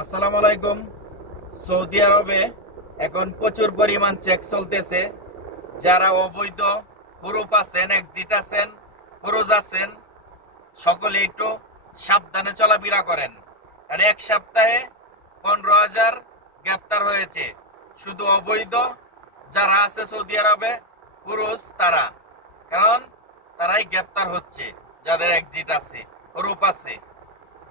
আসসালামু আলাইকুম। সৌদি আরবে এখন প্রচুর পরিমাণ চেক চলতেছে। যারা অবৈধ হুরুপ আছেন এক্সিট আছেন খরচ আছেন, সকলে একটু সাবধানে চলাফেরা করেন। আর এক সপ্তাহে পনেরো হাজার গ্রেপ্তার হয়েছে। শুধু অবৈধ যারা আছে সৌদি আরবে পুরুষ তারা। কারণ তারাই গ্রেপ্তার হচ্ছে, যাদের এক্সিট আছে হুরুপ আছে।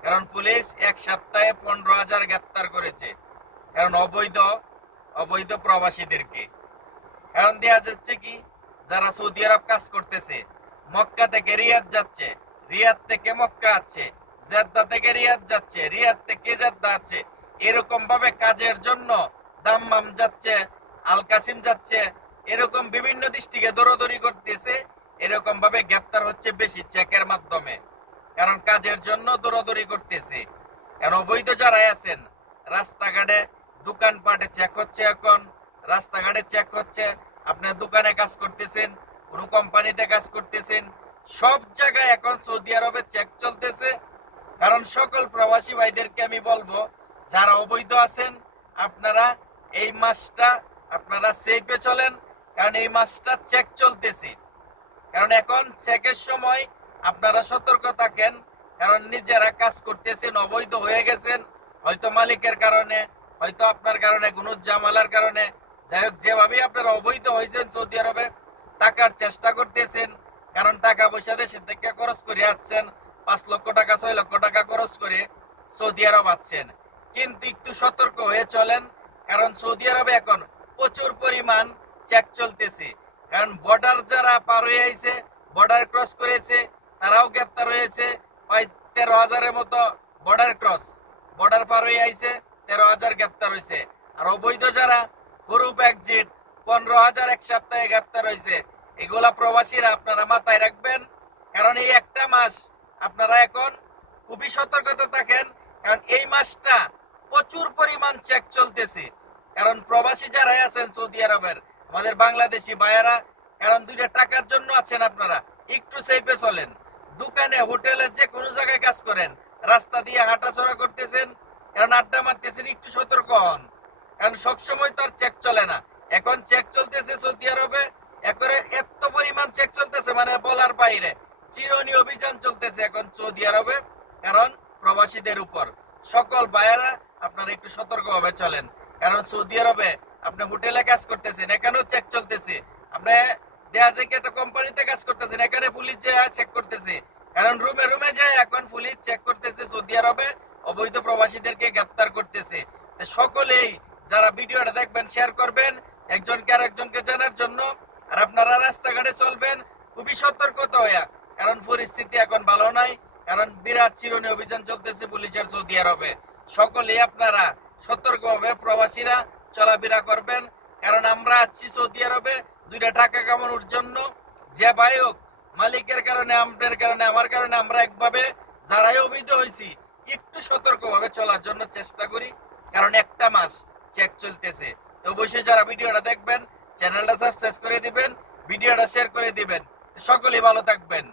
কারণ পুলিশ এক সপ্তাহে পনেরো হাজার গ্রেপ্তার করেছে। কারণ অবৈধ অবৈধ প্রবাসীদেরকে। কারণ দেওয়া যাচ্ছে কি, যারা সৌদি আরব কাজ করতেছে, মক্কা থেকে রিয়াদ যাচ্ছে, রিয়াদ থেকে মক্কা আছে, জেদ্দা থেকে রিয়াদ যাচ্ছে, রিয়াদ থেকে জেদ্দা আছে। এরকম ভাবে কাজের জন্য দাম্মাম যাচ্ছে আল কাসিম যাচ্ছে, এরকম বিভিন্ন দৃষ্টিকে দৌড়দৌড়ি করতেছে এরকম ভাবে গ্রেপ্তার হচ্ছে বেশি চেকের মাধ্যমে। কারণ কাজের জন্য দৌড়াদৌড়ি করতেছে। কারণ অবৈধ যারা আছেন, রাস্তাঘাটে দোকানপাটে চেক হচ্ছে এখন, রাস্তাঘাটে চেক হচ্ছে আপনার দোকানে কাজ করতেছেন, কোনো কোম্পানিতে কাজ করতেছেন, সব জায়গায় এখন সৌদি আরবে চেক চলতেছে। কারণ সকল প্রবাসী ভাইদেরকে আমি বলব, যারা অবৈধ আছেন, আপনারা এই মাসটা আপনারা সেফে চলেন, কারণ এই মাসটা চেক চলতেছে। কারণ এখন চেকের সময় আপনারা সতর্ক থাকেন, কারণ নিজেরা কাজ করতেছেন, অবৈধ হয়ে গেছেন। হয়তো মালিকের কারণে, হয়তো আপনার কারণে, কোনো জামালার কারণে। যাই হোক যেভাবে আপনারা অবৈধ হয়েছেন সৌদি আরবে, টাকার চেষ্টা করতেছেন, কারণ টাকা পয়সা দেশে থেকে খরচ করে আসছেন, পাঁচ লক্ষ টাকা, ছয় লক্ষ টাকা খরচ করে সৌদি আরব আসছেন। কিন্তু একটু সতর্ক হয়ে চলেন, কারণ সৌদি আরবে এখন প্রচুর পরিমাণ চেক চলতেছে। কারণ বর্ডার যারা পার হয়ে আইছে বর্ডার ক্রস করেছে তারাও গ্রেপ্তার হয়েছে। প্রায় তেরো হাজারের মতো বর্ডার ক্রস বর্ডার পার হয়ে আইছে, তেরো হাজার গ্রেপ্তার হয়েছে আর অবৈধ যারা হুরুপ এক্সিট পনেরো হাজার এক সপ্তাহে গ্রেপ্তার হয়েছে এগুলা প্রবাসীরা আপনারা মাথায় রাখবেন, কারণ এই একটা মাস আপনারা এখন খুবই সতর্কতা থাকেন, কারণ এই মাসটা প্রচুর পরিমাণ চেক চলতেছে। কারণ প্রবাসী যারা আছেন সৌদি আরবের, আমাদের বাংলাদেশি ভাইয়েরা, কারণ দুইটা টাকার জন্য আছেন আপনারা, একটু সেফে চলেন। দোকানে, হোটেলে যে কোনো জায়গায় কাজ করেন, রাস্তা দিয়ে হাঁটাচড়া করতেছেন, কারণ আড্ডা মারতেছেন, একটু সতর্ক হন। কারণ সবসময় তো আর চেক চলে না। এখন চেক চলতেছে সৌদি আরবে একরে এত পরিমাণ চেক চলতেছে মানে বলার বাইরে। চিরনি অভিযান চলতেছে এখন সৌদি আরবে, কারণ প্রবাসীদের উপর। সকল বায়ারা আপনারা একটু সতর্কভাবে চলেন। কারণ সৌদি আরবে আপনি হোটেলে কাজ করতেছেন, এখানেও চেক চলতেছে। আপনি দেখা যায় কি একটা কোম্পানিতে কাজ করতেছেন, এখানে পুলিশ যে চেক করতেছে কারণ রুমে রুমে যায় এখন পুলিশ চেক করতেছে সৌদি আরবে, অবৈধ প্রবাসীদেরকে গ্রেপ্তার করতেছে। সকলেই যারা ভিডিওটা দেখবেন শেয়ার করবেন, একজনকে আর একজনকে জানার জন্য, আর আপনারা রাস্তাঘাটে চলবেন, খুবই সতর্কতা হইয়া। কারণ পরিস্থিতি এখন ভালো নাই, কারণ বিরাট চিরনি অভিযান চলতেছে পুলিশের সৌদি আরবে। সকলেই আপনারা সতর্কভাবে প্রবাসীরা চলাফেরা করবেন, কারণ আমরা আসছি সৌদি আরবে, দুইটা টাকা কামানোর জন্য। যে ভাই হোক মালিকের কারণে আপনার কারণে, আমার কারণে আমরা একভাবে যারাই অবৈধ হয়েছি, একটু সতর্কভাবে চলার জন্য চেষ্টা করি। কারণ একটা মাস চেক চলতেছে। তো অবশ্যই যারা ভিডিওটা দেখবেন চ্যানেলটা সাবস্ক্রাইব করে দিবেন, ভিডিওটা শেয়ার করে দিবেন। সকলেই ভালো থাকবেন।